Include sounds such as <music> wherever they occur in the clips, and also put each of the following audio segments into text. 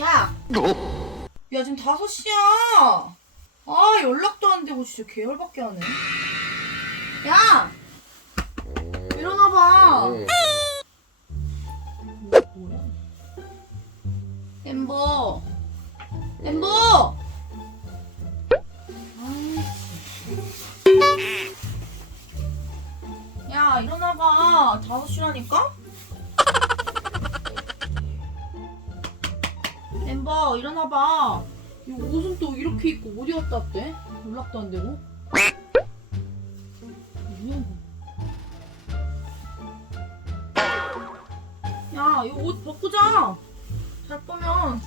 야! 야, 지금 5시야! 아, 연락도 안 되고 진짜 개열받게 하네. 야! 일어나봐! 엠버! 엠버! 5시라니까? 엠버 일어나봐. 이 옷은 또 이렇게 입고 어디 갔다 왔대? 연락도 안 되고. 야 이거? 옷 바꾸자. 잘 거면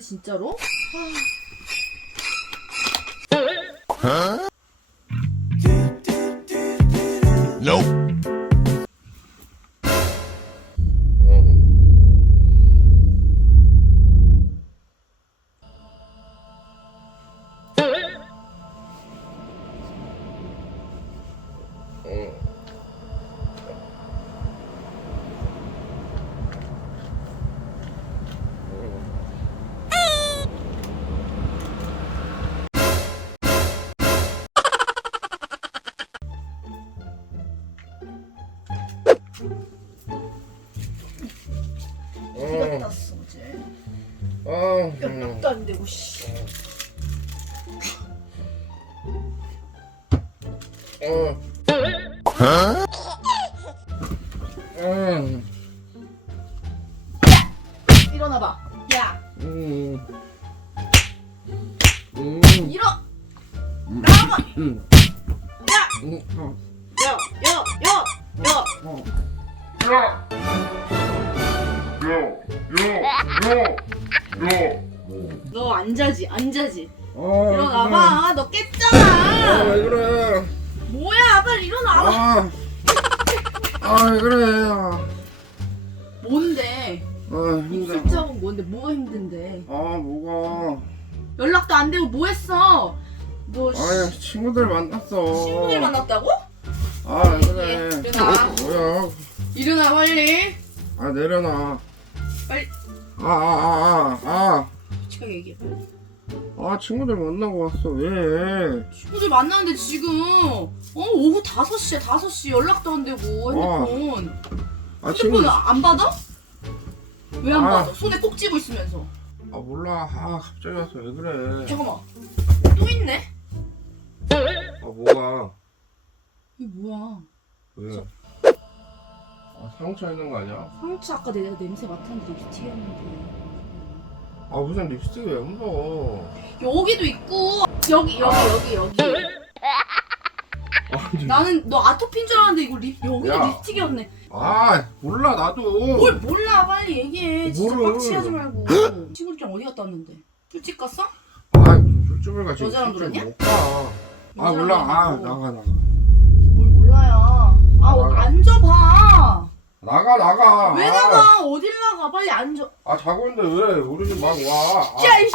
진짜로? 어 1도 안 되고 씨. 일어나 봐. 야. 일어. 나와. 음. 야. 음. 어. 야. 야. 야. 야. 어. 야. 야. 야. 야. 야. 너안 자지, 안 자지. 어. 일어나봐. 너 아, 깼잖아. 왜 그래? 뭐야, 빨리 일어나봐. 아. 아, 왜 그래? 뭔데? 아, 힘들어. 입술 자국 뭔데? 뭐가 힘든데? 아, 뭐가? 연락도 안 되고 뭐 했어? 너 씨, 아니, 친구들 만났어. 친구들 만났다고? 아, 왜 그래? 예, 일어나. 뭐야? 일어나 빨리. 아, 내려놔. 빨리 아, 아, 아, 아, 솔직하게 얘기해. 아. 아, 친구들 만나고 왔어. 왜? 친구들 만났는데 지금 어 오후 5시야 5시 연락도 안 되고 핸드폰 아, 친구. 핸드폰 안 받아? 왜 안 아. 받아? 손에 꼭 쥐고 있으면서 아, 몰라. 아, 갑자기 왔어. 왜 그래? 잠깐만 또 있네? 아, 뭐가? 이게 뭐야 왜? 아, 상처 있는 거 아니야? 상추 아까 내가 냄새 맡았는데 립스틱이었는데 아, 무슨 립스틱이 왜 묻어? 여기도 있고 여기 여기 여기 여기 아, 좀- 나는 너 아토피인 줄 알았는데 이거 립 여기도 야. 립스틱이었네 아, 몰라, 나도. 뭘 몰라 빨리 얘기해 진짜. 빡치하지 말고 친구들이랑 어디 갔다 왔는데 술집 갔어? 아, 술집을 가. 지금 여자랑 술집 놀았냐? 못 가. 아, 여자랑 몰라. 아, 놀고. 나가, 나가. 뭘 몰라요 아 나가. 앉아봐 나가, 나가. 왜 아. 나가? 어딜 나가? 빨리 앉아. 아, 자고 있는데 왜? 우리 집 막 와. 아, 야, 이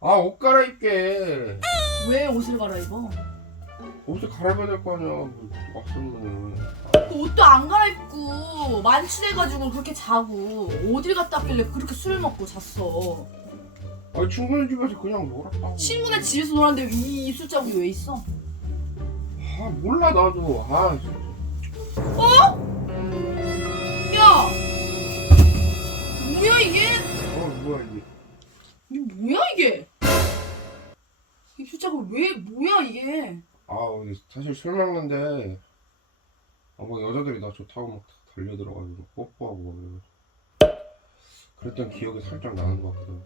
아, 옷 갈아입게. 왜 옷을 갈아입어? 옷을 갈아입어야 될 거 아니야. 뭐, 왔으면은. 아, 그 옷도 안 갈아입고 만취돼가지고 그렇게 자고 어딜 갔다 왔길래 그렇게 술 먹고 잤어 아니 친구네 집에서 그냥 놀았다고 친구네 집에서 놀았는데 이 입술 자국이 왜 있어? 아 몰라 나도 아 진짜. 야! 이게 이게 뭐야 이게? 입술 자국 왜 뭐야 이게? 아 근데 사실 술 먹는데 아막 여자들이 나 좋다고 막 달려 들어가지고 뽀뽀하고 막 이러고 그랬던 기억이 살짝 나는 것 같거든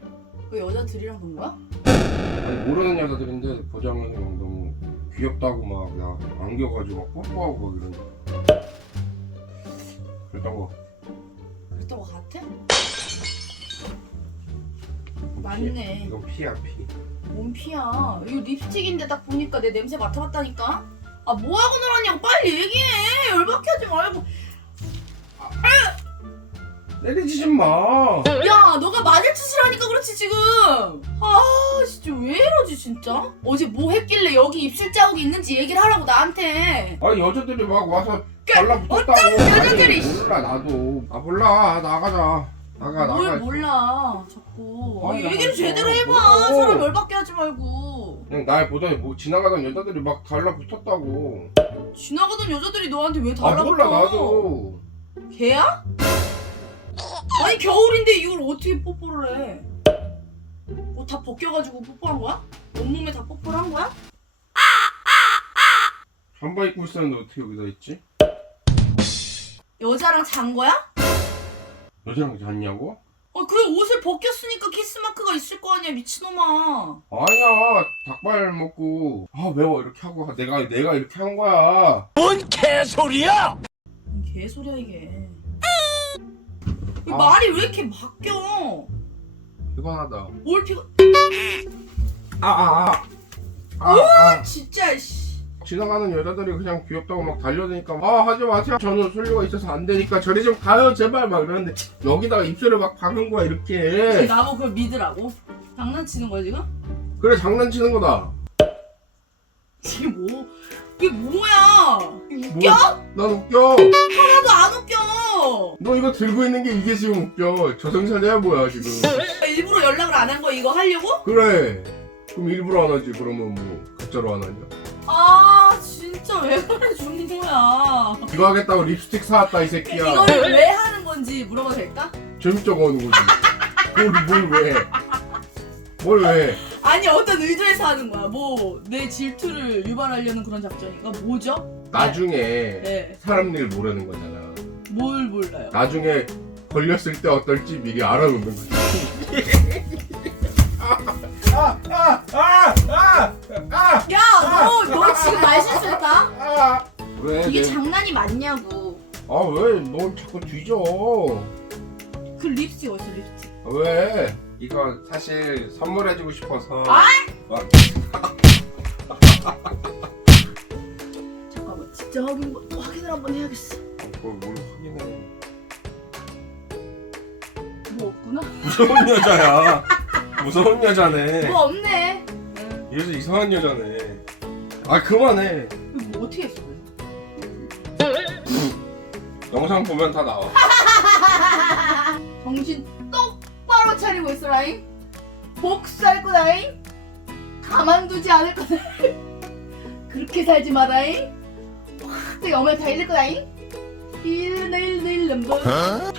그 여자들이랑 본 거야? 아니 모르는 여자들인데 보자면 막 너무 귀엽다고 막 나 안겨가지고 막 뽀뽀하고 막 이런 그랬던 거 그랬던 거 같아? 피- 맞네. 이건 피야 피. 뭔 피야? 이거 립스틱인데 딱 보니까 내 냄새 맡아봤다니까? 아 뭐하고 놀았냐고 빨리 얘기해. 열받게 하지 말고. 때리지 마. 야 너가 맞을 짓을 하니까 그렇지 지금. 아 진짜 왜 이러지 진짜? 어제 뭐 했길래 여기 입술 자국이 있는지 얘기를 하라고 나한테. 아니 여자들이 막 와서 그, 달라붙었다고. 어떤 여자들이, 아니, 몰라 나도. 아 몰라. 나가자 나가 나가 뭘 몰라 자꾸 아, 아니, 나 얘기를 진짜 제대로 해봐 뭐. 사람 열받게 하지 말고 그냥 날 보더니 뭐 지나가던 여자들이 막 달라붙었다고 지나가던 여자들이 너한테 왜아 달라붙어 나도 개야? 아니 겨울인데 이걸 어떻게 뽀뽀를 해? 뭐 다 벗겨가지고 뽀뽀한 거야? 온몸에 다 뽀뽀를 한 거야? 잠바 입고 있었는데 어떻게 여기다 있지? 여자랑 잔 거야? 여자랑 잤냐고? 어 그래 옷을 벗겼으니까 키스 마크가 있을 거 아니야 미친놈아. 아니야 닭발 먹고. 아 매워 이렇게 하고. 내가 내가 이렇게 한 거야. 뭔 개소리야! 뭔 개소리야 이게. 이 아. 말이 왜 이렇게 바뀌어? 피곤하다. 뭘 피가 아아 아. 아, 아, 진짜 씨 지나가는 여자들이 그냥 귀엽다고 막 달려드니까 아 하지 마세요. 저는 술류가 있어서 안 되니까 저리 좀 가요 제발. 막 이러는데 여기다가 입술을 막 박은 거야 이렇게. 나보고 그걸 믿으라고? 장난치는 거야 지금? 그래 장난치는 거다. 이게 뭐 이게 뭐야? 이게 웃겨? 난 웃겨. 하나도 안 웃겨. 너 이거 들고 있는 게 이게 지금 웃겨. 저승사자야 뭐야 지금. 일부러 연락을 안 한 거 이거 하려고? 그래. 그럼 일부러 안 하지 그러면 뭐. 가짜로 안 하냐? 아 진짜 왜 그래 준호야 이거 하겠다고 립스틱 사왔다 이 새끼야 이걸 왜 하는 건지 물어봐도 될까? 재밌자고 하는 거지 뭘 뭘 왜? 뭘 왜? 아니 어떤 의도에서 하는 거야 뭐 내 질투를 유발하려는 그런 작전인가? 뭐죠? 나중에 네. 사람 일 모르는 거잖아 뭘 몰라요? 나중에 걸렸을 때 어떨지 미리 알아놓는 거지 아, 아, 아, 아, 아, 야, 너, 너 지금 말 실수했다? 아. 왜? 이게 내- 장난이 맞냐고. 아, 왜? 널 자꾸 뒤져. 그 립스틱 어딨어, 립스틱? 왜? 이거 사실 선물해주고 싶어서. 아! 막 잠깐만, 진짜 확인, 확인을 한번 해야겠어. 뭘, 뭘 확인해. 뭐 없구나? 무서운 여자야. 무서운 여자네. 뭐 없네. 응. 이래서 이상한 여자네. 아, 그만해. 이거 뭐 어떻게 했어? <laughs> 영상 보면 다 나와. <laughs> 정신 똑바로 차리고 있어라잉. 복수할 거다잉. 가만두지 않을 거다잉. <laughs> 그렇게 살지 마라잉. 확 영을 다 잃을 거다잉. 일내일 내일 넘버. 어?